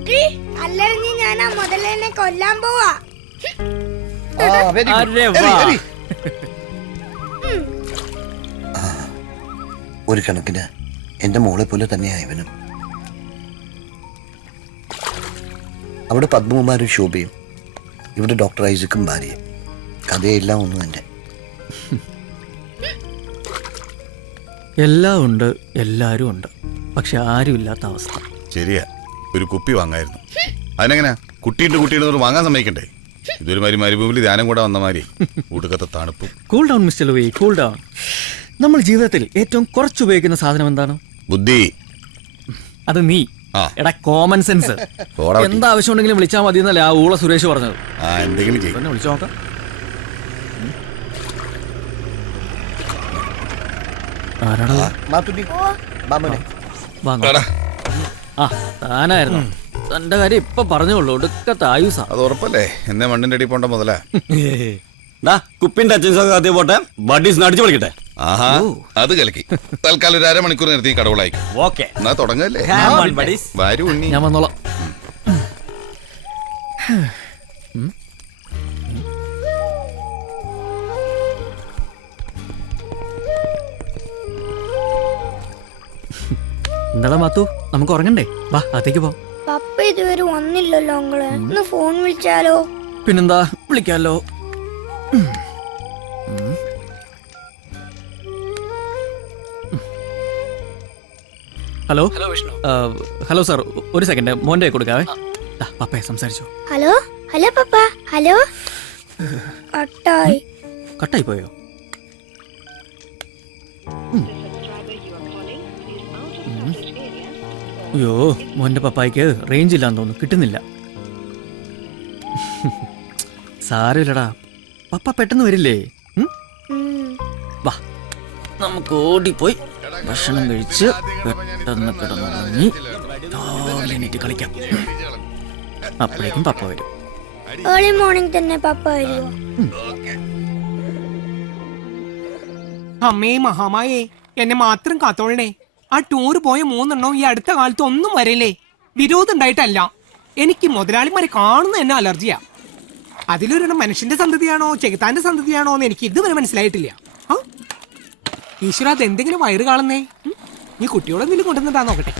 Uncle അല്ലെങ്കിൽ ഞാൻ ആ മുതലേനെ കൊല്ലാൻ പോവാ. ഒരു കണക്കിന് എന്റെ മോളെ പോലെ തന്നെയായവനും. അവിടെ പത്മകുമാരും ശോഭയും, ഇവിടെ ഡോക്ടർ ഐസക്കും ഭാര്യയും. കഥയെല്ലാം ഒന്നും തന്നെ. എല്ലാം ഉണ്ട്, എല്ലാരും ഉണ്ട്, പക്ഷെ ആരും ഇല്ലാത്ത അവസ്ഥ. ശരിയാ, ഒരു കുപ്പി വാങ്ങായിരുന്നു. അതിനെങ്ങനെ കുട്ടിയുടെ വാങ്ങാൻ സമ്മതിക്കണ്ടേ? ഇതൊരു മാതിരി മരുഭൂമിയിൽ ധ്യാനം കൂടെ വന്ന മാതിരി ഉടുക്കത്തെ തണുപ്പ്. Cool down mister Louie, cool down. നമ്മൾ ജീവിതത്തിൽ ഏറ്റവും കുറച്ച് ഉപയോഗിക്കുന്ന സാധനം എന്താണ്? ബുദ്ധി. അത് നീ എടാ, കോമൺ സെൻസ്. എന്താവശ്യം ഉണ്ടെങ്കിലും വിളിച്ചാൽ മതി എന്നല്ലേ ആ ഊള സുരേഷ് പറഞ്ഞത്. എന്തെങ്കിലും ചെയ്യും, വിളിച്ചു നോക്കാം. താനായിരുന്നു. തന്റെ കാര്യം ഇപ്പൊ പറഞ്ഞോളൂ, ഒടുക്കത്തെ ആയുസാ. അത് ഉറപ്പല്ലേ? എന്നെ മണ്ണിന്റെ അടി പോണ്ട മുതലാ. കുപ്പിന്റെ അച്ഛൻ പോട്ടെ, ബഡീസ് അടിച്ചു വിളിക്കട്ടെ. ആഹാ, അത് കലക്കി. തൽക്കാലം ഒരു അരമണിക്കൂർ നിർത്തി കടവുളായിക്കും. ഓക്കെ, എന്നാ തുടങ്ങല്ലേ? വരൂ ഉണ്ണി, ഞാൻ വന്നോളാം. എന്താ മാത്തു, നമുക്ക് ഉറങ്ങണ്ടേ? വാ, അകത്തേക്ക് പോ. പപ്പ ഇതുവരെ വന്നില്ലല്ലോ അങ്കിള്. ഒന്ന് ഫോൺ വിളിച്ചാലോ? പിന്നെന്താ, വിളിക്കാലോ. ഹലോ ഹലോ സാർ, ഒരു സെക്കൻഡ് മോന്റെ കൊടുക്കാവേ. പപ്പയെ സംസാരിച്ചോ. ഹലോ ഹലോ പപ്പ. ഹലോ. കട്ടായി പോയോ? അയ്യോ, മോന്റെ പപ്പായ്ക്ക് റേഞ്ച് ഇല്ലാന്ന് തോന്നുന്നു, കിട്ടുന്നില്ല. സാരമില്ലടാ, പപ്പ പെട്ടെന്ന് വരില്ലേ? വാ, നമുക്ക് ഓടിപ്പോയി ഭക്ഷണം കഴിച്ച് പെട്ടെന്ന് കിടന്നുറങ്ങി രാവിലെ എണീറ്റ് കളിക്കാം. അപ്പോഴേക്കും പപ്പ വരും. ഏർലി മോർണിംഗ് തന്നെ പപ്പ വരുമോ? അമ്മേ മഹാമായേ, എന്നെ മാത്രം കാത്തോളണേ. ആ ടൂർ പോയ 3 എണ്ണം ഈ അടുത്ത കാലത്ത് ഒന്നും വരല്ലേ. വിരോധം ഉണ്ടായിട്ടല്ല, എനിക്ക് മുതലാളിമാരെ കാണുന്ന തന്നെ അലർജിയാ. അതിലൊരെണ്ണം മനുഷ്യന്റെ സന്തതിയാണോ ചെകുത്താന്റെ സന്തതിയാണോ എന്ന് എനിക്ക് ഇതുവരെ മനസ്സിലായിട്ടില്ല. ഈശ്വര, അത് എന്തെങ്കിലും വയറ് കാണുന്നേ. ഈ കുട്ടിയോടെന്തെങ്കിലും കൊണ്ടുവന്നിട്ടാ നോക്കട്ടെ.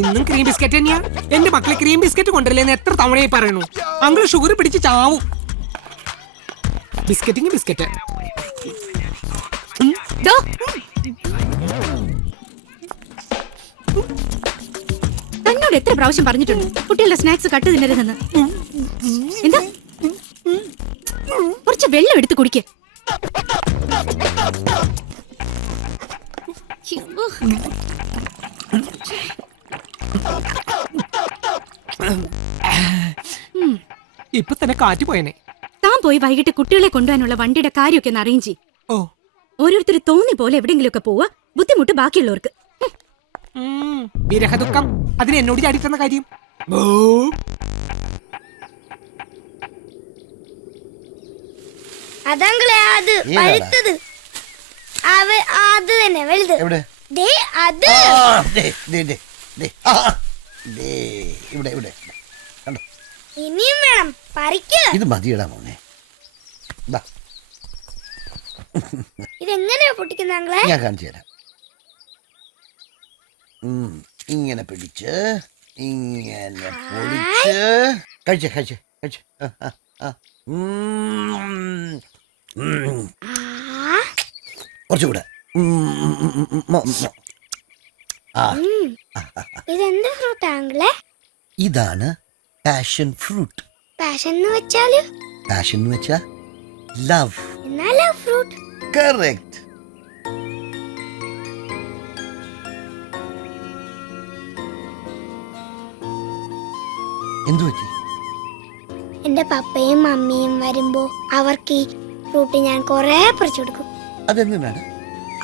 ഇന്നും ക്രീം ബിസ്ക്കറ്റ് തന്നെയാ. എന്റെ മക്കളെ ക്രീം ബിസ്ക്കറ്റ് കൊണ്ടുവരില്ലെന്ന് എത്ര തവണയായി പറയണു. അങ്കിൾ ഷുഗർ പിടിച്ച് ചാവും. ബിസ്ക്കറ്റിങ് ബിസ്ക്കറ്റ്. തന്നോട് എത്ര പ്രാവശ്യം പറഞ്ഞിട്ടുണ്ട് കുട്ടികളുടെ സ്നാക്സ് കട്ട് തിന്നരുതെന്ന്? എന്താ, കുറച്ച് വെള്ളം എടുത്ത് കുടിക്ക്. ഇപ്പൊ തന്നെ കാറ്റ് പോയനെ. താൻ പോയി വൈകിട്ട് കുട്ടികളെ കൊണ്ടുപോകാനുള്ള വണ്ടിയുടെ കാര്യമൊക്കെ ഒന്ന് അറേഞ്ച് ചെയ്യും. ഓരോരുത്തർ തോന്നി പോലെ എവിടെയെങ്കിലുമൊക്കെ പോവാ, ബുദ്ധിമുട്ട് ബാക്കിയുള്ളവർക്ക്. വിരഹദുഃഖം, അതിന് എന്നോട് ചാടിത്തന്ന കാര്യം. അതങ്ങളെ അത് വലുത്തത്. അത് തന്നെ വലുത്. അത് ഇനിയും വേണം, പറിക്ക്. ഇത് മതിയടാ മോനെ. ഇതെങ്ങനെയാ പൊട്ടിക്കുന്നങ്ങളെ? ഞാൻ കാണിച്ചു തരാം. ഇങ്ങനെ പിടിച്ച് ഇങ്ങനെ പൊടിച്ച് കഴിച്ച് കഴിച്ച് കഴിച്ച്. കുറച്ചുകൂടെ. ഇതെന്ത് ഫ്രൂട്ട് ആംഗിളെ? ഇതാണ് പാഷൻ ഫ്രൂട്ട്. പാഷൻ എന്ന് വെച്ചാല്? പാഷൻ എന്ന് വെച്ചാ ലവ്. Love fruit. കറക്റ്റ്. എന്തു പറ്റി? എന്റെ പപ്പയും മമ്മിയും വരുമ്പോ അവർക്ക് ഈ ഫ്രൂട്ട് ഞാൻ കൊറേ പറിച്ചു കൊടുക്കും. അതെന്തിനാണ്?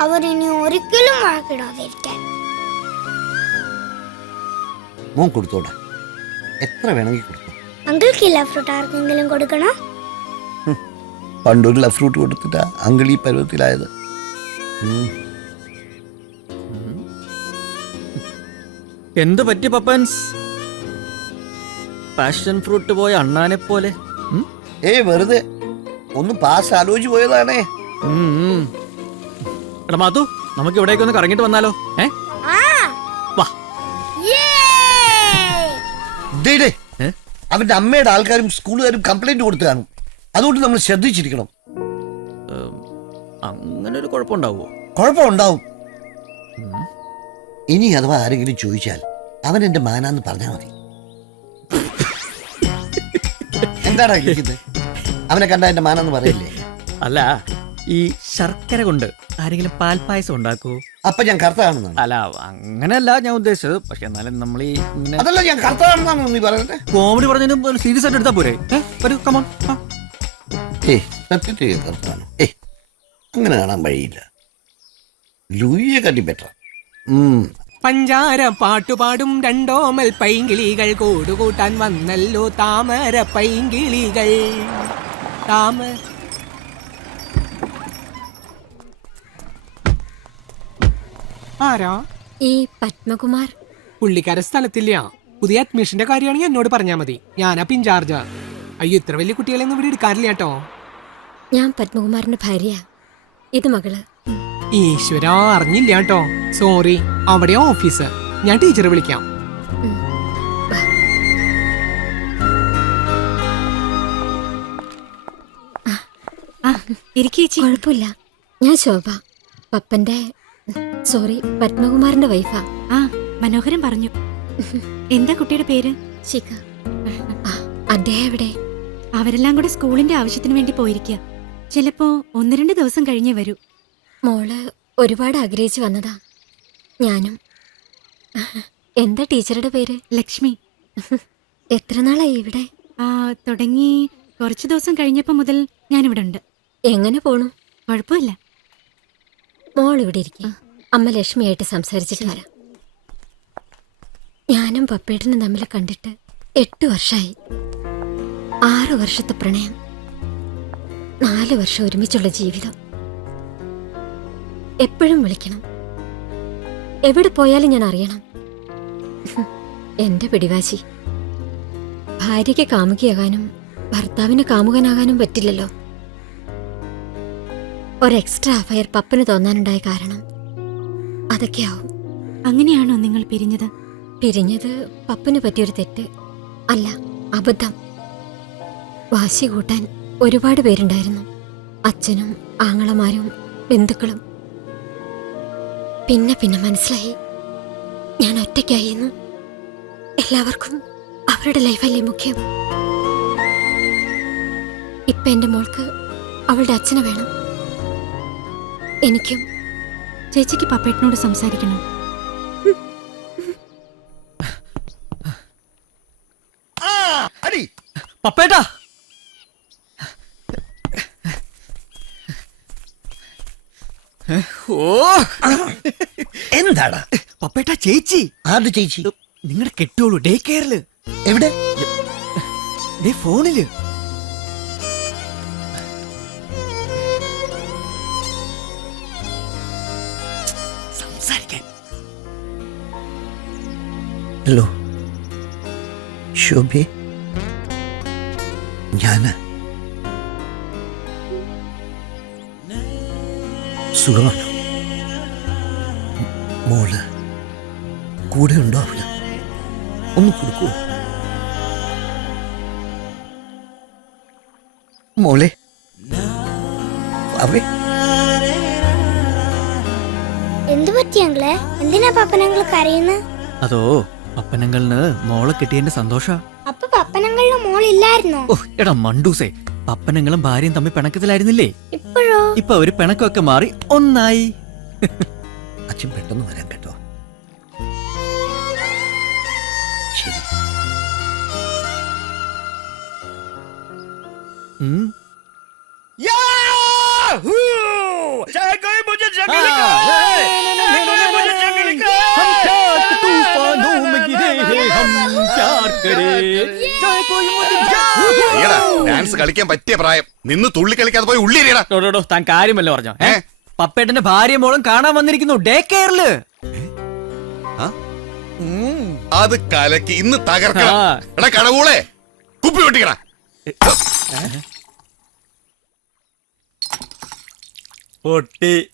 അവരിനി ഒരിക്കലും വഴക്കിടാതിരിക്കാൻ. മോൻ കൊടുത്തോടാ, എത്ര വേണമെങ്കിൽ കൊടുത്തു. അങ്കിൾക്ക് ഈ ലവ് ഫ്രൂട്ട് ആർക്കെങ്കിലും കൊടുക്കണോ? പണ്ടൊരു ലവ് ഫ്രൂട്ട് കൊടുത്തിട്ടാ അങ്കിൾ ഈ പരുവത്തിലായത്. എന്ത് പറ്റി പപ്പൻസ്? പാഷൻ ഫ്രൂട്ട് പോയ അണ്ണാനെ പോലെ. ഏയ് വെറുതെ ഒന്ന് പാസ് ആലോചിച്ച് പോയതാണേ. എടാ മാത്തു, നമുക്ക് ഇവിടേക്ക് ഒന്ന് കറങ്ങിട്ട് വന്നാലോ? വാ. ഡേ, അവന്റെ അമ്മയുടെ ആൾക്കാരും സ്കൂളുകാരും കംപ്ലൈന്റ് കൊടുത്തു കാണും. അതുകൊണ്ട് നമ്മൾ ശ്രദ്ധിച്ചിരിക്കണം. അങ്ങനെ ഒരു കുഴപ്പമുണ്ടാവോ? കുഴപ്പമുണ്ടാവും. ഇനി അഥവാ ആരെങ്കിലും ചോദിച്ചാൽ അവൻ എന്റെ മാനാന്ന് പറഞ്ഞാൽ മതി. എന്താടാ ഇരിക്കുന്നത്? അവനെ കണ്ട എന്റെ മാനാന്ന് പറയില്ലേ? അല്ല, ഈ ശർക്കര കൊണ്ട് ആരെങ്കിലും പാൽപ്പായസം ഉണ്ടാക്കൂ? അപ്പൊ ഞാൻ കറുത്തതാണെന്നാണ്? അല്ല, അങ്ങനെയല്ല ഞാൻ ഉദ്ദേശിച്ചത്. പക്ഷെ എന്നാലും നമ്മൾ ഈ അതല്ല, ഞാൻ കറുത്തതാണെന്നാണ് നീ പറയുന്നത്. കോമഡി പറഞ്ഞതിനും സീരിയസ് ആയിട്ട് എടുത്താ പോരെ? വരൂ, കമോൺ. ഏയ് സത്യത്തിൽ കറുത്താണ്. ഏയ് അങ്ങനെ കാണാൻ വഴിയില്ല. ലൂയിയെ കണ്ടി ബെറ്റർ. പഞ്ചാര പാട്ടുപാടും രണ്ടോമൽ പൈങ്കിളികൾ കൂടുകൂട്ടാൻ വന്നല്ലോ താമര പൈങ്കിളികൾ. ആരാ? ഈ പത്മകുമാർ. പുള്ളിക്കാര സ്ഥലത്തില്ല. പുതിയ അഡ്മിഷന്റെ കാര്യമാണെങ്കിൽ എന്നോട് പറഞ്ഞാൽ മതി. ഞാനാ ഇൻചാർജാ. അയ്യോ, ഇത്ര വലിയ കുട്ടികളെയൊന്നും ഇവിടെ എടുക്കാറില്ല കേട്ടോ. ഞാൻ പത്മകുമാറിന്റെ ഭാര്യ. ഇത് മകള്. ഈശ്വര, അറിഞ്ഞില്ല കേട്ടോ. സോറി. അവിടെ ഓഫീസ്. ഞാൻ ടീച്ചറെ വിളിക്കാം. കുഴപ്പമില്ല. ഞാൻ ശോഭ, പപ്പന്റെ പത്മകുമാറിന്റെ വൈഫാ. മനോഹരൻ പറഞ്ഞു. എന്താ കുട്ടിയുടെ പേര്? ശിഖ. അദ്ദേഹം എവിടെ? അവരെല്ലാം കൂടെ സ്കൂളിന്റെ ആവശ്യത്തിന് വേണ്ടി പോയിരിക്കുക. ചിലപ്പോ 1-2 ദിവസം കഴിഞ്ഞേ വരൂ. മോള് ഒരുപാട് ആഗ്രഹിച്ചു വന്നതാ. ഞാനും. എന്താ ടീച്ചറുടെ പേര്? ലക്ഷ്മി. എത്ര നാളായി ഇവിടെ? തുടങ്ങി കുറച്ചു ദിവസം കഴിഞ്ഞപ്പോ മുതൽ ഞാനിവിടെ ഉണ്ട്. എങ്ങനെ പോണു? കുഴപ്പമില്ല. മോൾ ഇവിടെ ഇരിക്കും. അമ്മ ലക്ഷ്മിയായിട്ട് സംസാരിച്ചിട്ട് വരാം. ഞാനും പപ്പേട്ടനും തമ്മിൽ കണ്ടിട്ട് 8 വർഷമായി. 6 വർഷത്തെ പ്രണയം, 4 വർഷം ഒരുമിച്ചുള്ള ജീവിതം. എപ്പോഴും വിളിക്കണം. എവിടെ പോയാലും ഞാൻ അറിയണം. എന്റെ പിടിവാശി. ഭാര്യയ്ക്ക് കാമുകിയാകാനും ഭർത്താവിന് കാമുകനാകാനും പറ്റില്ലല്ലോ. ഒരു എക്സ്ട്രാ അഫയർ പപ്പന് തോന്നാനുണ്ടായ കാരണം അതൊക്കെയാവും. അങ്ങനെയാണോ നിങ്ങൾ പിരിഞ്ഞത്? പിരിഞ്ഞത് പപ്പന് പറ്റിയൊരു തെറ്റ് അല്ല, അബദ്ധം. വാശി കൂട്ടാൻ ഒരുപാട് പേരുണ്ടായിരുന്നു. അച്ഛനും ആങ്ങളമാരും ബന്ധുക്കളും. പിന്നെ മനസ്സിലായി ഞാൻ ഒറ്റയ്ക്കായിരുന്നു. എല്ലാവർക്കും അവരുടെ ലൈഫല്ലേ മുഖ്യം. ഇപ്പൊ എന്റെ മോൾക്ക് അവളുടെ അച്ഛനെ വേണം. എനിക്കും. ചേച്ചിക്ക് പപ്പേട്ടനോട് സംസാരിക്കണം. പപ്പേട്ടാ, എന്താടാ പപ്പേട്ടാ? ചേച്ചി. ആരുടെ ചേച്ചി? നിങ്ങളുടെ കെട്ടുള്ളൂ ഡേ കെയറില്. എവിടെ? ഫോണില്. സംസാരിക്കാൻ. ഹലോ ശോഭേ, ഞാന്. സുഖമാണോ? മോള് കൂടെ ഉണ്ടോ? അവള് ഒന്ന് കൊടുക്കുവോ മോളെ? അവേ എന്തു പറ്റി അങ്ങളെ? എന്തിനാ പപ്പനങ്ങൾ കരയുന്നത്? അതോ, പപ്പനങ്ങളിന് മോളെ കിട്ടിയതിന്റെ സന്തോഷ. അപ്പൊ പപ്പനങ്ങളുടെ മോളില്ലായിരുന്നോ? ഓ എടാ മണ്ടൂസേ, പപ്പനങ്ങളും ഭാര്യയും തമ്മിൽ പിണക്കത്തിലായിരുന്നില്ലേ? ഇപ്പോഴോ? ഇപ്പൊ അവര് പിണക്കമൊക്കെ മാറി ഒന്നായി. അച്ഛൻ പെട്ടെന്ന് വരാൻ കേട്ടോ. ശരി. ഡാൻസ് കളിക്കാൻ പറ്റിയ പ്രായം. നിന്ന് തുള്ളി കളിക്കാതെ പോയി ഉള്ളിരിയടാ. താൻ കാര്യമല്ലോ പറഞ്ഞോ. പപ്പേട്ടന്റെ ഭാര്യ മോളും കാണാൻ വന്നിരിക്കുന്നു ഡേ കെയറില്. അത് കലക്കി ഇന്ന് തകർക്കണം. ആ. എടാ കടവൂളെ, കുപ്പി വെട്ടിക്കടാ. പൊട്ടി